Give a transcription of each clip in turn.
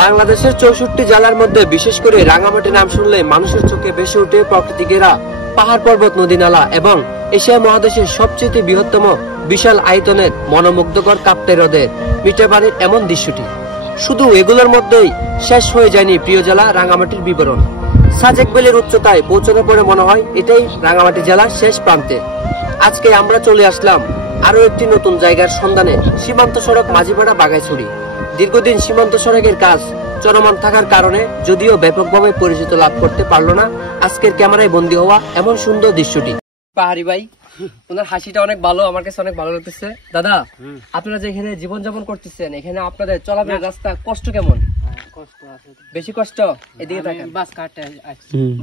বাংলাদেশের ৬৪ জেলার মধ্যে বিশেষ করে রাঙ্গামাটি নাম শুনলে মানুষের চোখে ভেসে ওঠে প্রকৃতি ঘেরা পাহাড় পর্বত নদী নালা এবং এশিয়া মহাদেশের সবচেয়ে বৃহত্তম বিশাল আয়তনের মনোমুগ্ধকর কাপ্তাই হ্রদের মিঠে পানির এমন দৃশ্যটি। শুধু এগুলোর মধ্যেই শেষ হয়ে যায়নি প্রিয় জেলা রাঙ্গামাটির বিবরণ। সাজেক বেলের উচ্চতায় পৌঁছানোর পরে মনে হয় এটাই রাঙ্গামাটি জেলার শেষ প্রান্তে। আজকে আমরা চলে আসলাম আরো একটি নতুন জায়গার সন্ধানে, সীমান্ত সড়ক মাঝিপাড়া বাগাইছড়ি। দীর্ঘদিন সীমান্ত সড়কের কাজ চলমান থাকার কারণে যদিও ব্যাপকভাবে পরিচিত লাভ করতে পারলো না আজকের ক্যামেরায় বন্দী হওয়া এমন সুন্দর দৃশ্যটি। পাহাড়ি ভাই, ওনার হাসিটা অনেক ভালো, আমার কাছে অনেক ভালো লাগতেছে। দাদা, আপনারা যে এখানে জীবনযাপন করতেছেন, এখানে আপনাদের চলাফেরার রাস্তা কষ্ট কেমন? বেশি কষ্ট? এদিকে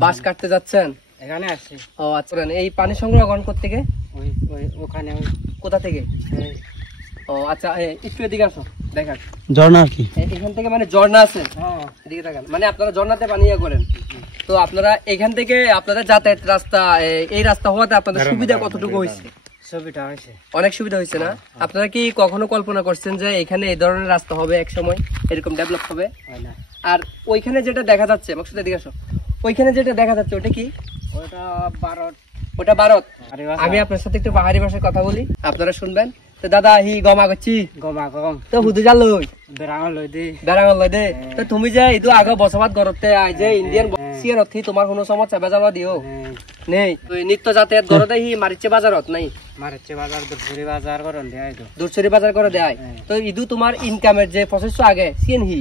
বাস কাটতে যাচ্ছেন এখানে আসছি। ও আচ্ছা, এই পানি সংগ্রহ করতে থেকে ওখানে কোথা থেকে? ও আচ্ছা, একটু এদিকে আসো, দেখান ঝর্ণা আর কি এখান থেকে মানে ঝর্ণা আছে। এদিকে দেখান, মানে আপনারা ঝর্ণাতে পানি করেন। তো আপনারা এখান থেকে আপনাদের যাতায়াত রাস্তা, এই রাস্তা হওয়াতে আপনাদের সুবিধা কতটুকু হয়েছে? সুবিধা হয়েছে, অনেক সুবিধা হয়েছে না? আপনারা কি কখনো কল্পনা করছেন যে এখানে এই ধরনের রাস্তা হবে, এক সময় এরকম ডেভেলপ হবে? আর ওইখানে যেটা দেখা যাচ্ছে, মাকসুদ এদিকে আসো, ওইখানে যেটা দেখা যাচ্ছে ওটা কি? ওটা ভারত। ওটা ভারত। আমি আপনার সাথে একটু পাহাড়ি ভাষায় কথা বলি, আপনারা শুনবেন। তো দাদা হি গমা করছি তো হুদু জাল বেড়াঙল লই দে। তো তুমি যে ইদু আগে বসবাস করতে আই যে ইন্ডিয়ান সিয়ার অথি তোমার কোনো সমস্যা বেজাল দিও নেই? নিত্য যাতায়াত করতে হি মারিচ্ছে বাজারত নাই? মারিচ্ছে বাজার দুরছড়ি বাজার করে দেয়, দুরছড়ি বাজার করে দেয়। তো ইদু তোমার ইনকামের যে প্রসেস আগে সিয়েন হি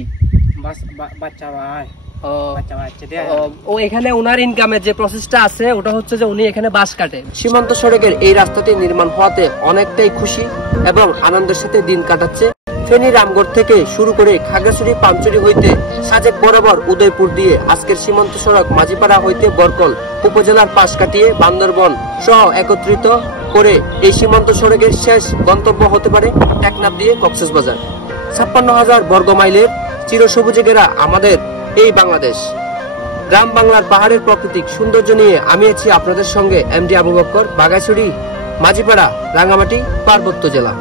বাচ্চা ভাই ও এখানে ওনার ইনকামের যে প্রসেসটা আছে ওটা হচ্ছে যে উনি এখানে বাস কাটে। সীমান্ত সড়কের এই রাস্তাটি নির্মাণ হওয়াতে অনেকটাই খুশি এবং আনন্দের সাথে দিন কাটাচ্ছে। ফেনী রামগড় থেকে শুরু করে খাগড়াছড়ি পাঞ্চুরি হইতে সাজেক বরাবর উদয়পুর দিয়ে আজকের সীমান্ত সড়ক মাঝিপাড়া হইতে বরকল উপজেলার পাশ কাটিয়ে বান্দরবন সহ একত্রিত করে এই সীমান্ত সড়কের শেষ গন্তব্য হতে পারে টেকনাফ দিয়ে কক্সবাজার। ৫৬,০০০ বর্গ মাইলের চিরসবুজে ঘেরা আমাদের এই বাংলাদেশ। গ্রাম বাংলার পাহাড়ের প্রাকৃতিক সৌন্দর্য নিয়ে আমি আছি আপনাদের সঙ্গে এমডি আবু বক্কর, বাগাইছড়ি, মাঝিপাড়া, রাঙ্গামাটি, পার্বত্য জেলা।